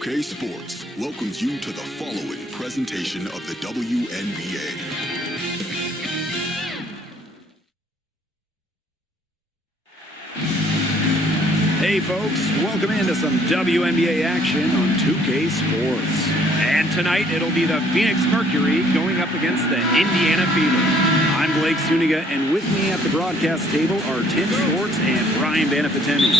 2K Sports welcomes you to the following presentation of the WNBA. Hey folks, welcome into some WNBA action on 2K Sports. And tonight it'll be the Phoenix Mercury going up against the Indiana Fever. I'm Blake Zuniga, and with me at the broadcast table are Tim Schwartz and Brian Banafitemi.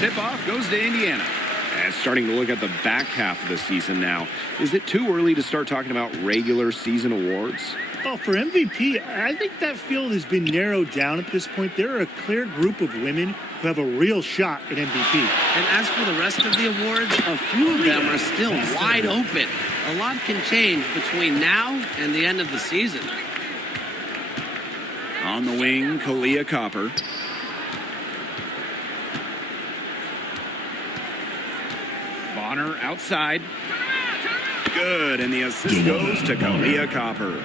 Tip-off goes to Indiana. And starting to look at the back half of the season now, is it too early to start talking about regular season awards? Well, for MVP, I think that field has been narrowed down at this point. There are a clear group of women who have a real shot at MVP. And as for the rest of the awards, a few of them are still wide open. A lot can change between now and the end of the season. On the wing, Kalia Copper. Bonner outside. Good, and the assist goes to Kalia Copper.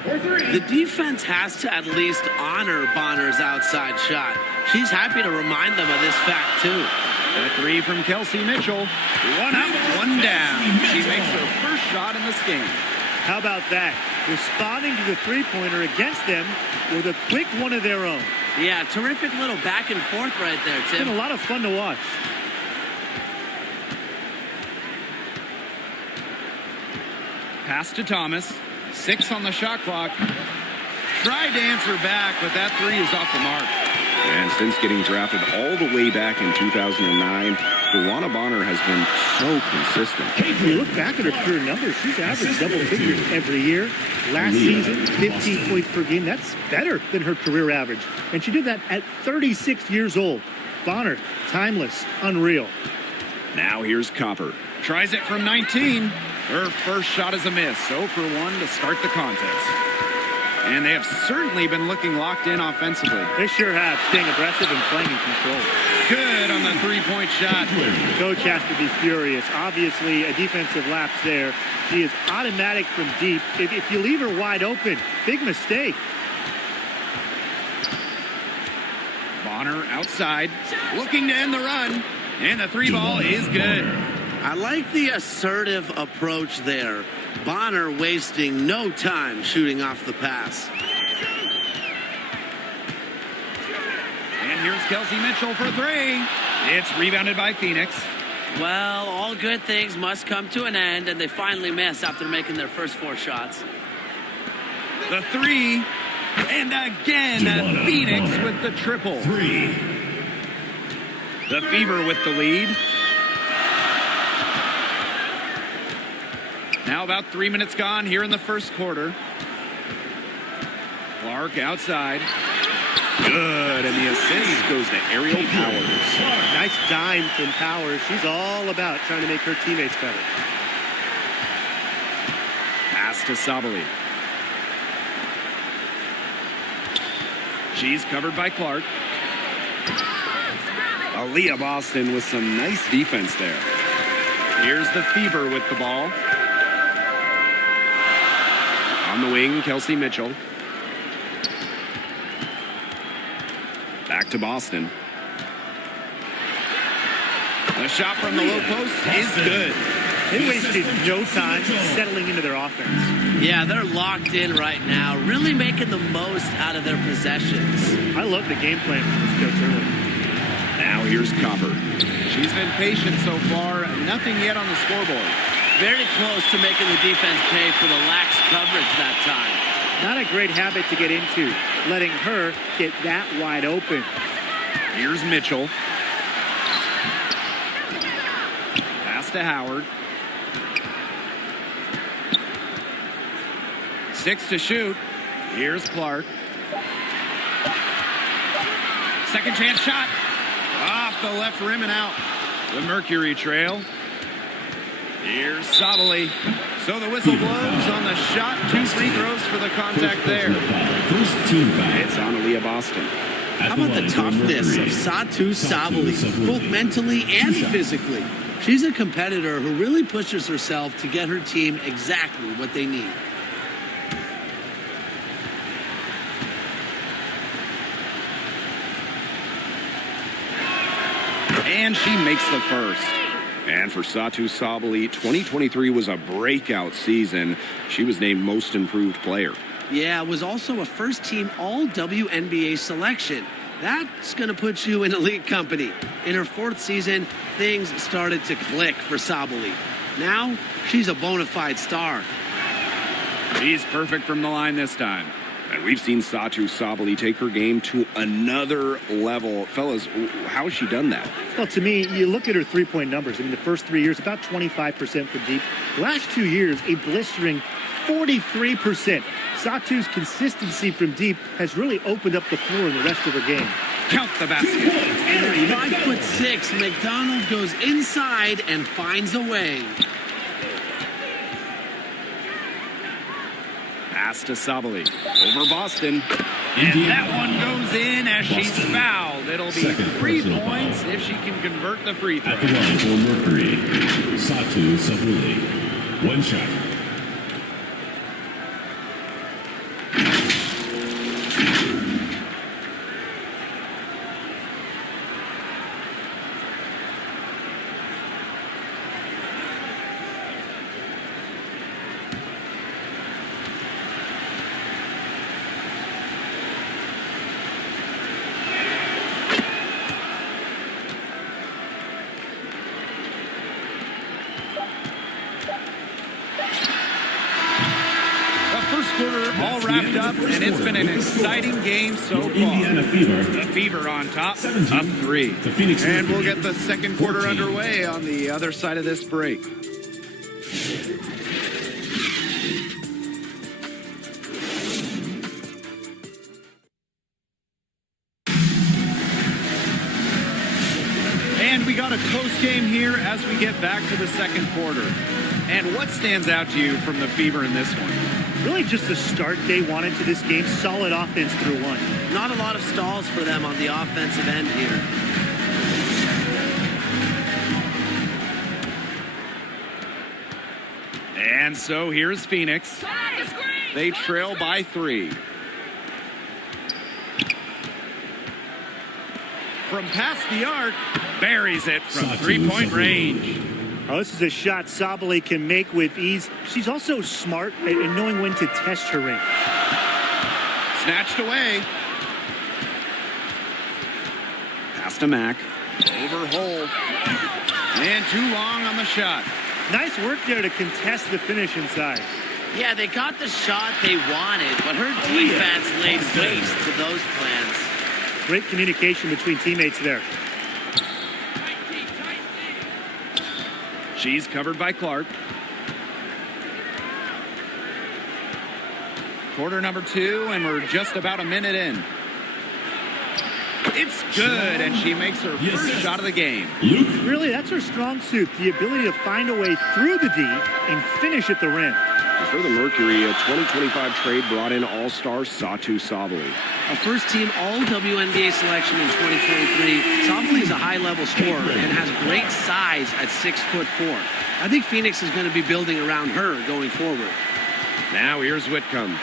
The defense has to at least honor Bonner's outside shot. She's happy to remind them of this fact, too. A three from Kelsey Mitchell. One up, one down. She makes her first shot in this game. How about that? Responding to the three-pointer against them with a quick one of their own. Yeah, terrific little back and forth right there, Tim. It's been a lot of fun to watch. Pass to Thomas. 6 on the shot clock. Tried to answer back, but that three is off the mark. And since getting drafted all the way back in 2009, Luana Bonner has been so consistent. If you look back at her career numbers, she's averaged double figures every year. Last season, 15 points per game. That's better than her career average. And she did that at 36 years old. Bonner, timeless, unreal. Now here's Copper. Tries it from 19. Her first shot is a miss. 0 for 1 to start the contest. And they have certainly been looking locked in offensively. They sure have, staying aggressive and playing in control. Good on the three-point shot. Coach has to be furious. Obviously, a defensive lapse there. She is automatic from deep. If you leave her wide open, big mistake. Bonner outside, looking to end the run. And the three ball is good. I like the assertive approach there. Bonner wasting no time shooting off the pass. And here's Kelsey Mitchell for three. It's rebounded by Phoenix. Well, all good things must come to an end, and they finally miss after making their first 4 shots. The three. And again, Phoenix with the triple. The Fever with the lead. Now about 3 minutes gone here in the first quarter. Clark outside. Good, and the assist goes to Ariel Powers. Nice dime from Powers. She's all about trying to make her teammates better. Pass to Sabali. She's covered by Clark. Aaliyah Boston with some nice defense there. Here's the Fever with the ball. On the wing, Kelsey Mitchell. Back to Boston. The shot from the low post is good. They wasted no time settling into their offense. Yeah, they're locked in right now, really making the most out of their possessions. I love the game plan from this coach early. Now here's Copper. She's been patient so far, nothing yet on the scoreboard. Very close to making the defense pay for the lax coverage that time. Not a great habit to get into, letting her get that wide open. Here's Mitchell. Pass to Howard. 6 to shoot. Here's Clark. Second chance shot. Off the left rim and out. The Mercury trail. Here's Sabali. So the whistle blows on the shot. 2 free throws for the contact there. It's on Aaliyah Boston. How about the toughness of Satu Sabali, both mentally and physically? She's a competitor who really pushes herself to get her team exactly what they need. And she makes the first. And for Satu Sabali, 2023 was a breakout season. She was named Most Improved Player. Yeah, it was also a first-team All-WNBA selection. That's going to put you in elite company. In her fourth season, things started to click for Sabali. Now, she's a bona fide star. She's perfect from the line this time. And we've seen Satu Sabali take her game to another level. Fellas, how has she done that? Well, to me, you look at her three-point numbers. I mean, the first 3 years, about 25% from deep. Last 2 years, a blistering 43%. Satu's consistency from deep has really opened up the floor in the rest of her game. Count the basket. And at 5'6", McDonald goes inside and finds a way. Pass to Sabali. Over Boston. And that one goes in as she's fouled. It'll be 3 points if she can convert the free throw. At the line for Mercury, Satu Sabali. One shot. Quarter all wrapped up, and it's been an exciting game so far. Indiana Fever. The Fever on top, 17. up 3. The Phoenix And we'll Mercury. get the second quarter 14. underway on the other side of this break. And we got a close game here as we get back to the second quarter. And what stands out to you from the Fever in this one? Really just the start they wanted to this game. Solid offense through one. Not a lot of stalls for them on the offensive end here. And so here's Phoenix. They trail by 3. From past the arc, buries it from Satu three-point Sabali. range. Oh, this is a shot Sabali can make with ease. She's also smart in knowing when to test her ring. Snatched away. Pass to Mack. Over hole. And too long on the shot. Nice work there to contest the finish inside. Yeah, they got the shot they wanted, but her defense laid waste to those plans. Great communication between teammates there. She's covered by Clark. Quarter number 2, and we're just about a minute in. It's good, and she makes her first shot of the game. Luke. Really, that's her strong suit, the ability to find a way through the D and finish at the rim. For the Mercury, a 2025 trade brought in all-star Satu Sabali. A first-team All-WNBA selection in 2023. Sabali is a high-level scorer and has great size at 6'4". I think Phoenix is going to be building around her going forward. Now here's Whitcomb.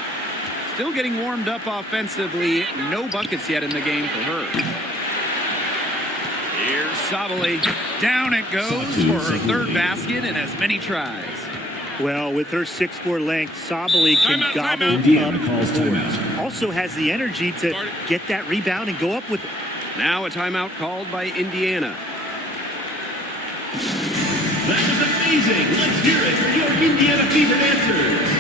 Still getting warmed up offensively. No buckets yet in the game for her. Here's Sabali. Down it goes for her third basket and as many tries. Well, with her 6'4" length, Sabali can gobble Indiana up calls boards. timeout. Also has the energy to get that rebound and go up with it. Now a timeout called by Indiana. That was amazing. Let's hear it for your Indiana Fever dancers.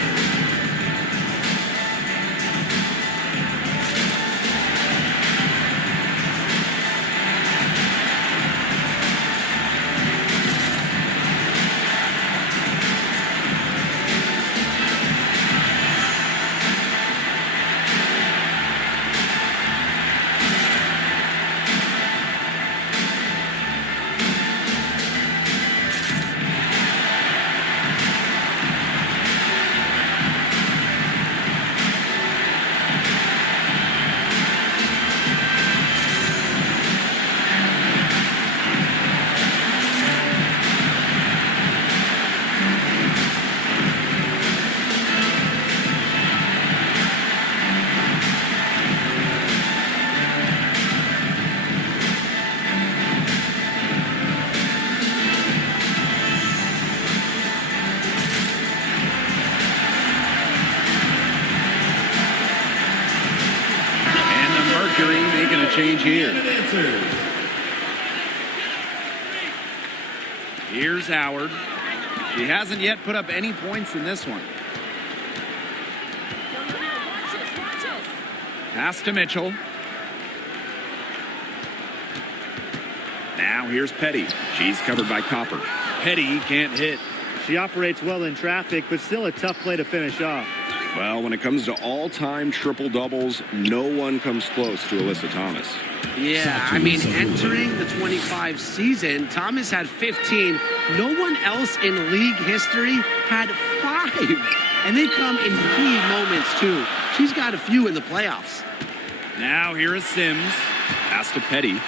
change here. Indiana dancers. Here's Howard. She hasn't yet put up any points in this one. Pass to Mitchell. Now here's Petty. She's covered by Copper. Petty can't hit. She operates well in traffic, but still a tough play to finish off. Well, when it comes to all-time triple-doubles, no one comes close to Alyssa Thomas. Yeah, I mean, entering the 25 season, Thomas had 15. No one else in league history had 5. And they come in key moments, too. She's got a few in the playoffs. Now here is Sims. Pass to Petty.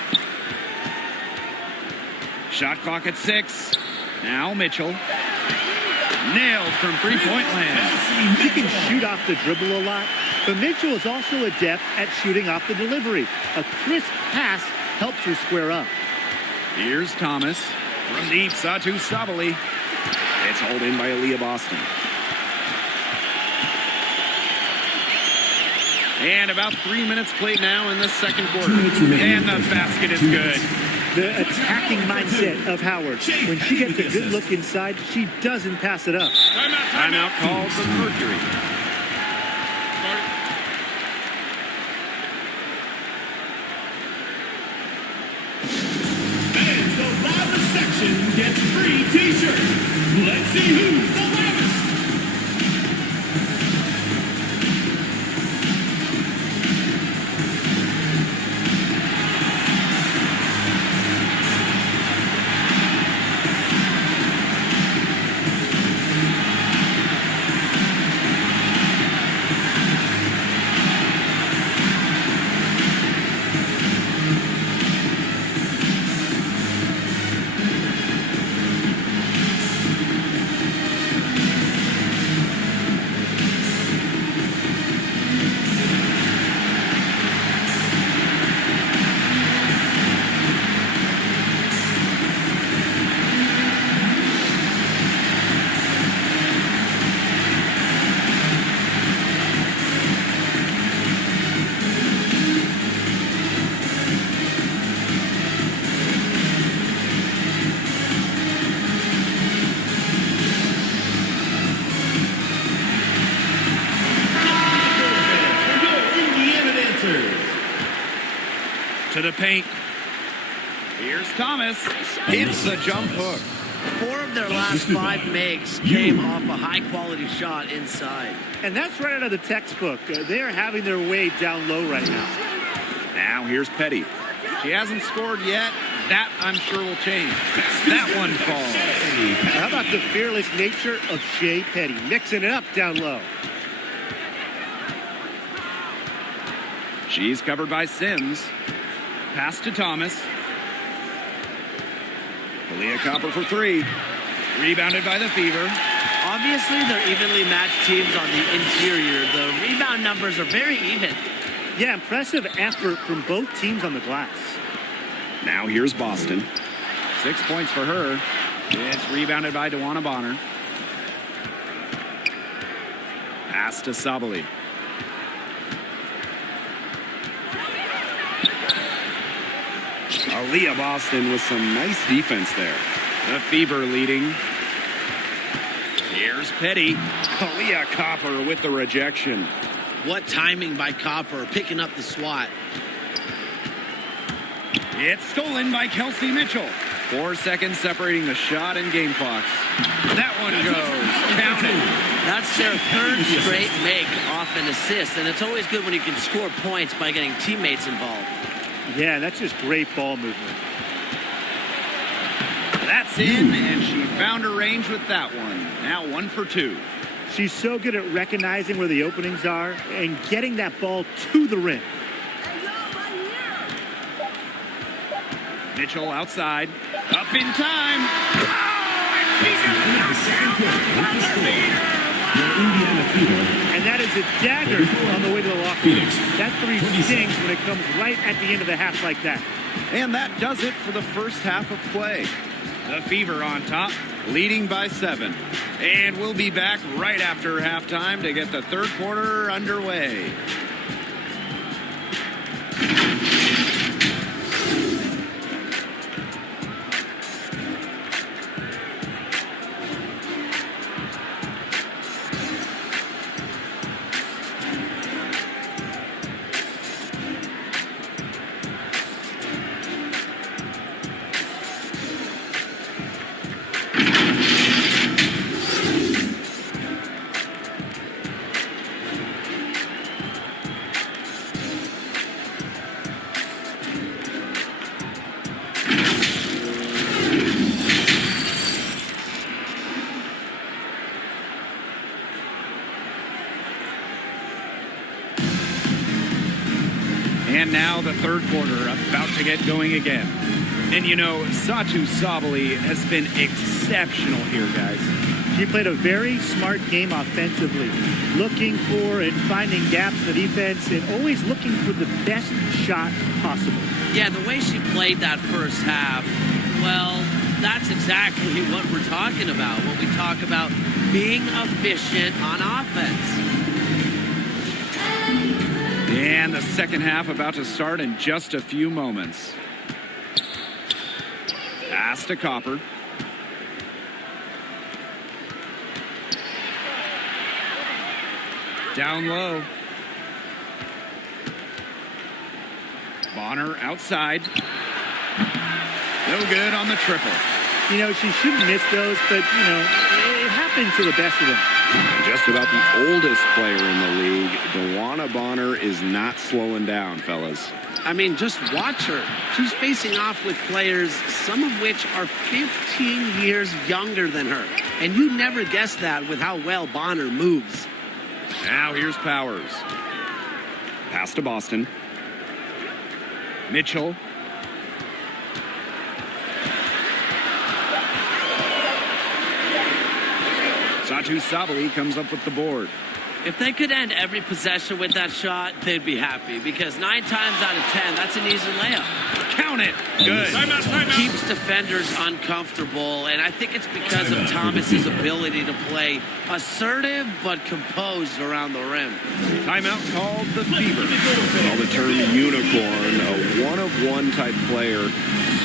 Shot clock at 6. Now Mitchell. Nailed from three-point land. She can shoot off the dribble a lot, but Mitchell is also adept at shooting off the delivery. A crisp pass helps her square up. Here's Thomas. From deep, Satu Sabali. It's hauled in by Aaliyah Boston. And about 3 minutes played now in the second quarter. And the basket is good. The attacking mindset of Howard. When she gets a good look inside, she doesn't pass it up. Timeout called for Mercury. And the loudest section gets free t-shirts. Let's see who's the loudest. To the paint. Here's Thomas. Hits the jump hook. 4 of their last 5 makes came off a high-quality shot inside. And that's right out of the textbook. They are having their way down low right now. Now here's Petty. She hasn't scored yet. That, I'm sure, will change. That one falls. How about the fearless nature of Shea Petty? Mixing it up down low. She's covered by Sims. Pass to Thomas. Aaliyah Copper for 3. Rebounded by the Fever. Obviously, they're evenly matched teams on the interior. The rebound numbers are very even. Yeah, impressive effort from both teams on the glass. Now here's Boston. 6 points for her. It's rebounded by DeWanna Bonner. Pass to Sabali. Aaliyah Boston with some nice defense there. The Fever leading. Here's Petty. Aaliyah Copper with the rejection. What timing by Copper, picking up the swat. It's stolen by Kelsey Mitchell. 4 seconds separating the shot and game clocks. That one goes. Counted. That's their 3rd straight make off an assist, and it's always good when you can score points by getting teammates involved. Yeah, that's just great ball movement. That's in, and she found her range with that one. Now 1 for 2. She's so good at recognizing where the openings are and getting that ball to the rim. Mitchell outside. Up in time. And that is a dagger on the way to the locker room. That 3 stings when it comes right at the end of the half like that. And that does it for the first half of play. The Fever on top, leading by 7. And we'll be back right after halftime to get the third quarter underway. And now the third quarter about to get going again. And you know, Satu Sabali has been exceptional here, guys. She played a very smart game offensively, looking for and finding gaps in the defense and always looking for the best shot possible. Yeah, the way she played that first half, well, that's exactly what we're talking about when we talk about being efficient on offense. And the second half about to start in just a few moments. Pass to Copper. Down low. Bonner outside. No good on the triple. You know, she shouldn't miss those, but, you know, it happens to the best of them. And just about the oldest player in the league, Dewana Bonner is not slowing down, fellas. I mean, just watch her. She's facing off with players, some of which are 15 years younger than her. And you never guess that with how well Bonner moves. Now here's Powers. Pass to Boston. Mitchell. Satu Sabali comes up with the board. If they could end every possession with that shot, they'd be happy. Because 9 times out of 10, that's an easy layup. Count it. Good. Timeout. Keeps defenders uncomfortable, and I think it's because of Thomas's ability to play assertive but composed around the rim. Timeout called the Fever. Well, the term unicorn, a one-of-one type player,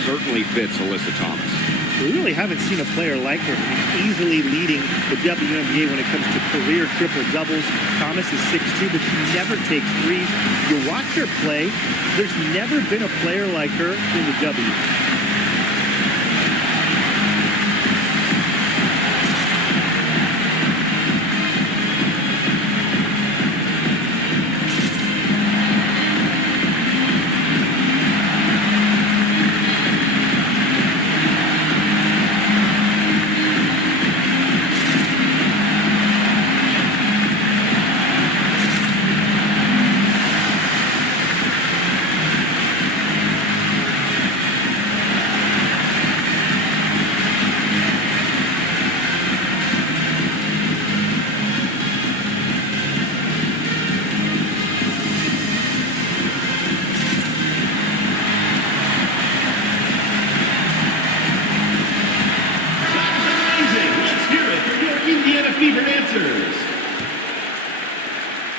certainly fits Alyssa Thomas. We really haven't seen a player like her easily leading the WNBA when it comes to career triple-doubles. Thomas is 6'2", but she never takes threes. You watch her play, there's never been a player like her in the W.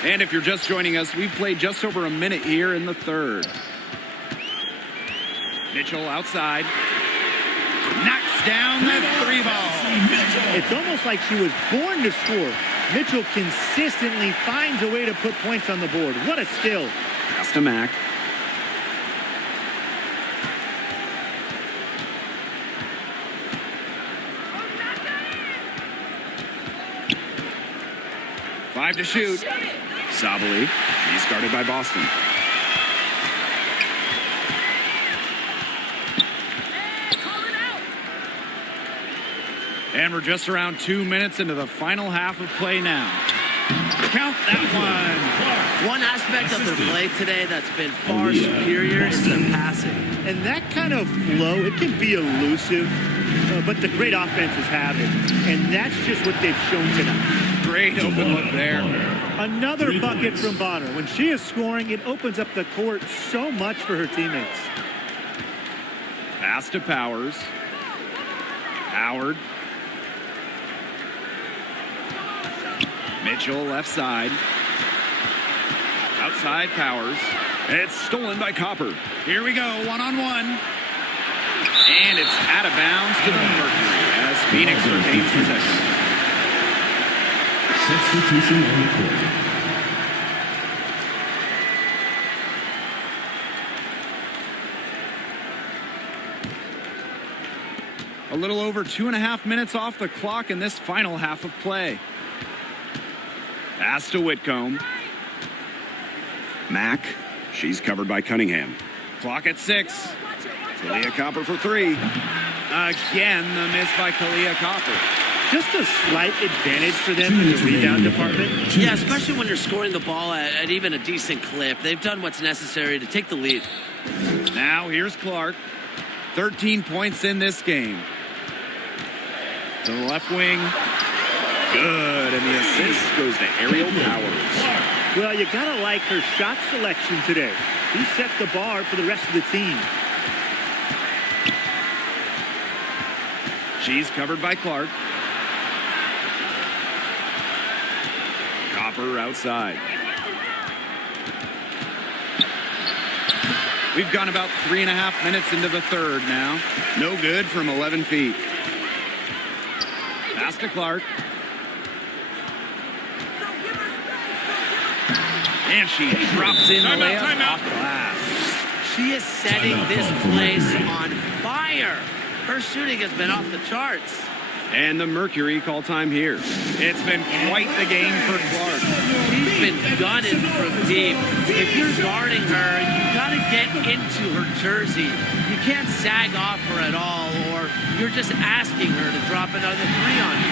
And if you're just joining us, we've played just over a minute here in the third. Mitchell outside. Knocks down the three ball. It's almost like she was born to score. Mitchell consistently finds a way to put points on the board. What a skill. Pass to Mack. Five to shoot. Sabali. He's guarded by Boston. And we're just around 2 minutes into the final half of play now. Count that one. One aspect of their play today that's been far superior is their passing. And that kind of flow, it can be elusive, but the great offenses have it. And that's just what they've shown tonight. Great open look there. Another bucket from Bonner. When she is scoring, it opens up the court so much for her teammates. Pass to Powers. Howard. Mitchell left side. Outside Powers. It's stolen by Copper. Here we go, one-on-one. And it's out of bounds to the Mercury as Phoenix retains possession. Substitution on the court. A little over 2.5 minutes off the clock in this final half of play. Pass to Whitcomb. Mack. She's covered by Cunningham. Clock at 6. Kalia Copper for 3. Again, the miss by Kalia Copper. Just a slight advantage for them in the rebound department. Yeah, especially when you're scoring the ball at even a decent clip. They've done what's necessary to take the lead. Now here's Clark. 13 points in this game. To the left wing. Good, and the assist goes to Aerial Powers. Well, you gotta like her shot selection today. He set the bar for the rest of the team. She's covered by Clark. Copper outside. We've gone about 3.5 minutes into the third now. No good from 11 feet. Pass to Clark. And she drops in the layup off glass. She is setting this place on fire. Her shooting has been off the charts. And the Mercury call time here. It's been quite the game for Clark. She's been gunning from deep. If you're guarding her, you got to get into her jersey. You can't sag off her at all, or you're just asking her to drop another three on you.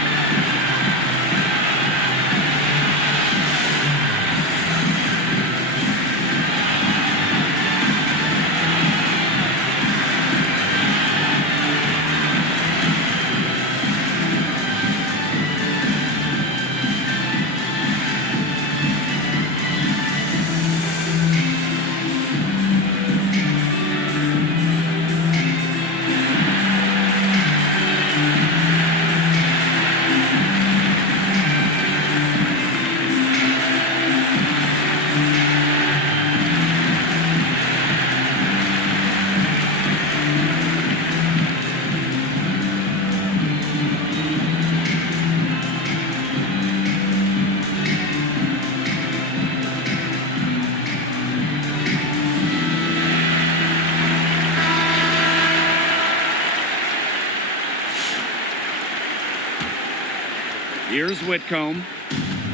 Here's Whitcomb,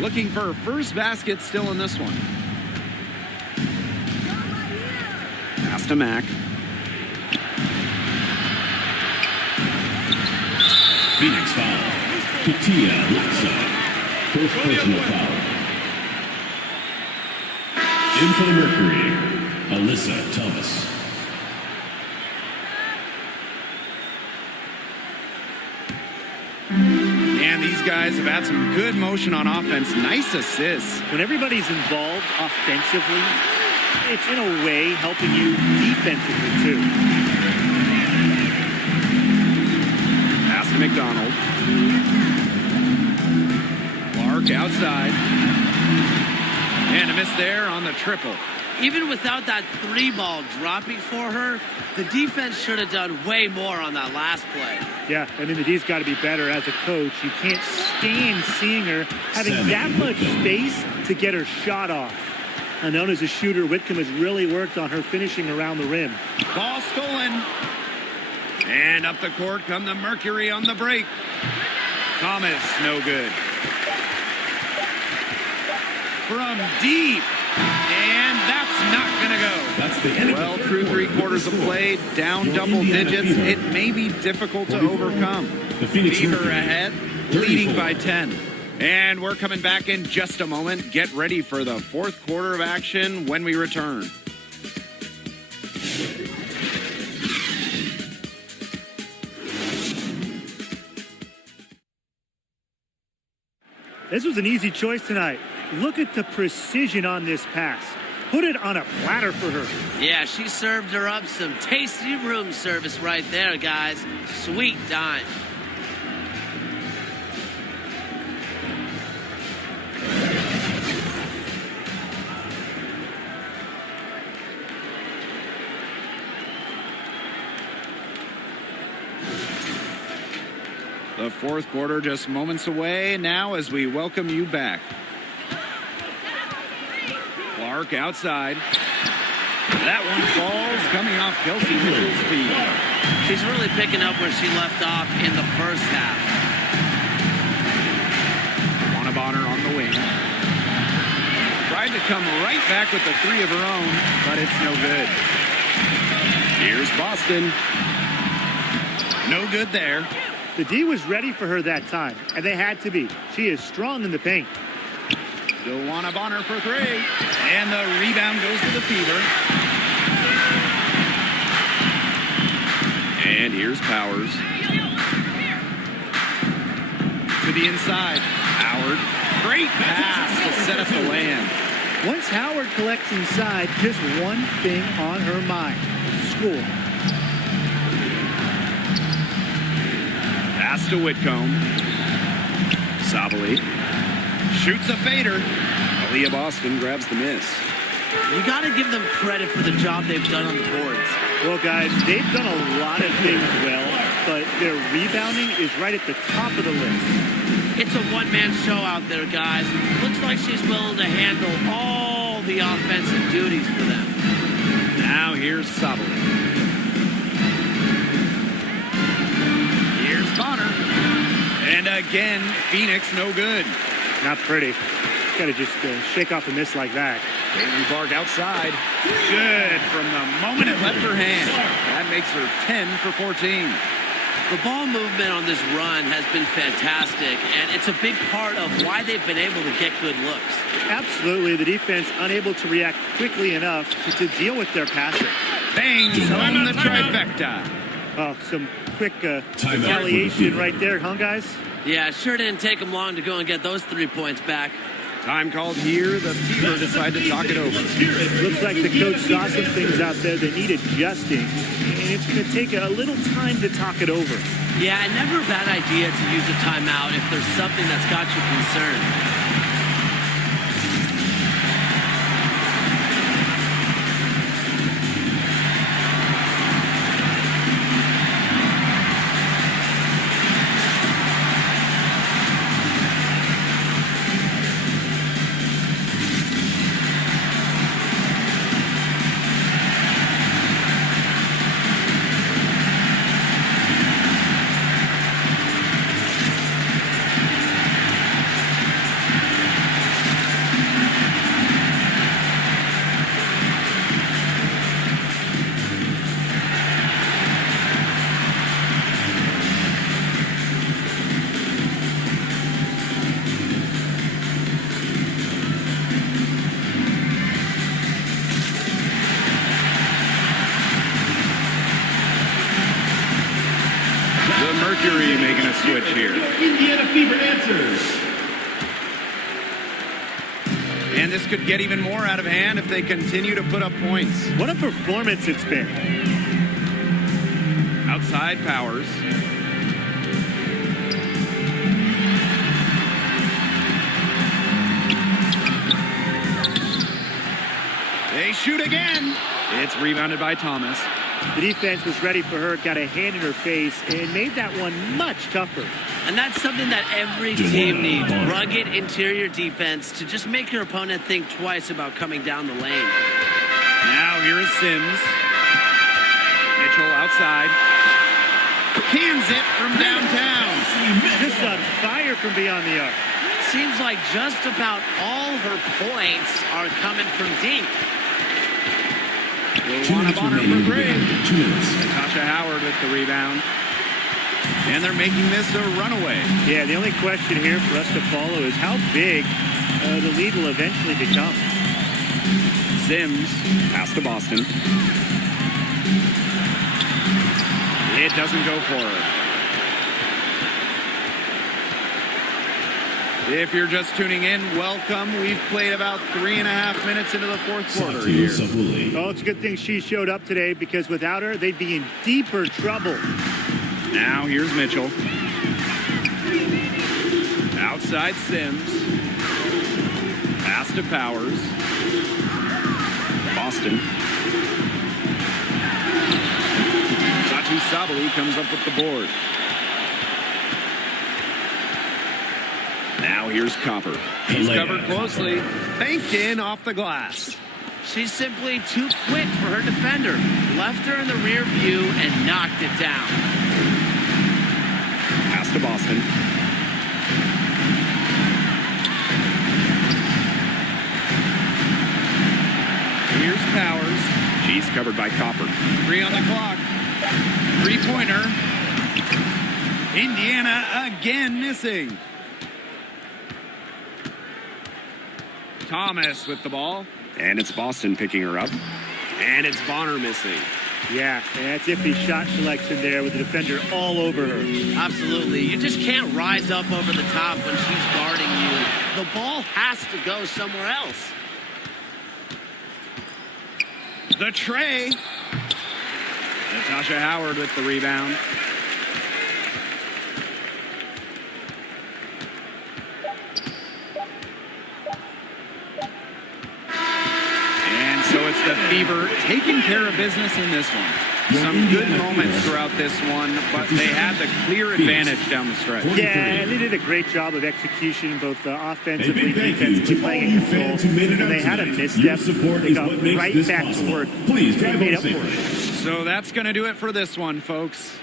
looking for her first basket still in this one. Pass to Mack. Phoenix foul. Katia left side. First personal foul. In for the Mercury, Alyssa Thomas. And these guys have had some good motion on offense. Nice assists. When everybody's involved offensively, it's in a way helping you defensively too. Pass to McDonald. Clark outside. And a miss there on the triple. Even without that three ball dropping for her, the defense should have done way more on that last play. Yeah, I mean, the D's got to be better as a coach. You can't stand seeing her having that much space to get her shot off. And known as a shooter, Whitcomb has really worked on her finishing around the rim. Ball stolen. And up the court come the Mercury on the break. Thomas, no good. From deep. And that's not going to go. That's the end. Well, through 3/4 of play, down double digits, it may be difficult to overcome. The Phoenix Fever Mercury, ahead, 34. leading by 10. And we're coming back in just a moment. Get ready for the fourth quarter of action when we return. This was an easy choice tonight. Look at the precision on this pass. Put it on a platter for her. Yeah, she served her up some tasty room service right there, guys. Sweet dime. The fourth quarter just moments away now as we welcome you back. Clark outside. That one falls coming off Kelsey Mitchell's feet. She's really picking up where she left off in the first half. Bonner on the wing. Tried to come right back with the three of her own, but it's no good. Here's Boston. No good there. The D was ready for her that time, and they had to be. She is strong in the paint. Joanna Bonner for three. And the rebound goes to the Fever. And here's Powers. To the inside. Howard. Great pass to set up the land. Once Howard collects inside, just one thing on her mind. Score. Pass to Whitcomb. Sabali. Shoots a fader. Aaliyah Boston grabs the miss. You got to give them credit for the job they've done on the boards. Well, guys, they've done a lot of things well, but their rebounding is right at the top of the list. It's a one-man show out there, guys. Looks like she's willing to handle all the offensive duties for them. Now here's Sabali. Here's Bonner. And again, Phoenix no good. Not pretty. Got to just shake off a miss like that. Caitlin Clark outside. Good from the moment it left her hand. That makes her 10 for 14. The ball movement on this run has been fantastic, and it's a big part of why they've been able to get good looks. Absolutely. The defense unable to react quickly enough to deal with their passing. Bangs on the trifecta. Oh, some quick retaliation right there, huh, guys? Yeah, it sure didn't take them long to go and get those 3 points back. Time called here. The Fever decide to talk it over. Looks like the coach saw some things out there that need adjusting, and it's going to take a little time to talk it over. Yeah, never a bad idea to use a timeout if there's something that's got you concerned. Mercury making a switch here. Indiana Fever answers. And this could get even more out of hand if they continue to put up points. What a performance it's been. Outside Powers. They shoot again. It's rebounded by Thomas. The defense was ready for her, got a hand in her face, and made that one much tougher. And that's something that every team needs. Rugged interior defense to just make your opponent think twice about coming down the lane. Now here is Sims. Mitchell outside. Cans it from downtown. Just on fire from beyond the arc. Seems like just about all her points are coming from deep. Joanna Bonner for three. Natasha Howard with the rebound. And they're making this a runaway. Yeah, the only question here for us to follow is how big the lead will eventually become. Sims, pass to Boston. It doesn't go for her. If you're just tuning in, welcome. We've played about 3.5 minutes into the fourth quarter here. Oh, it's a good thing she showed up today, because without her, they'd be in deeper trouble. Now here's Mitchell. Outside Sims. Pass to Powers. Boston. Satu Sabali comes up with the board. Now here's Copper. He's covered closely. Banked in off the glass. She's simply too quick for her defender. Left her in the rear view and knocked it down. Pass to Boston. Here's Powers. She's covered by Copper. 3 on the clock. Three-pointer. Indiana again missing. Thomas with the ball. And it's Boston picking her up. And it's Bonner missing. Yeah, and that's iffy shot selection there with the defender all over her. Absolutely. You just can't rise up over the top when she's guarding you. The ball has to go somewhere else. The tray. Natasha Howard with the rebound. And so it's the Fever taking care of business in this one. Some good moments throughout this one, but they had the clear advantage down the stretch. Yeah, and they did a great job of execution, both offensively, defensively, playing in control. When they had a misstep, they got right back to work. Please They drive made on up for it. So that's going to do it for this one, folks.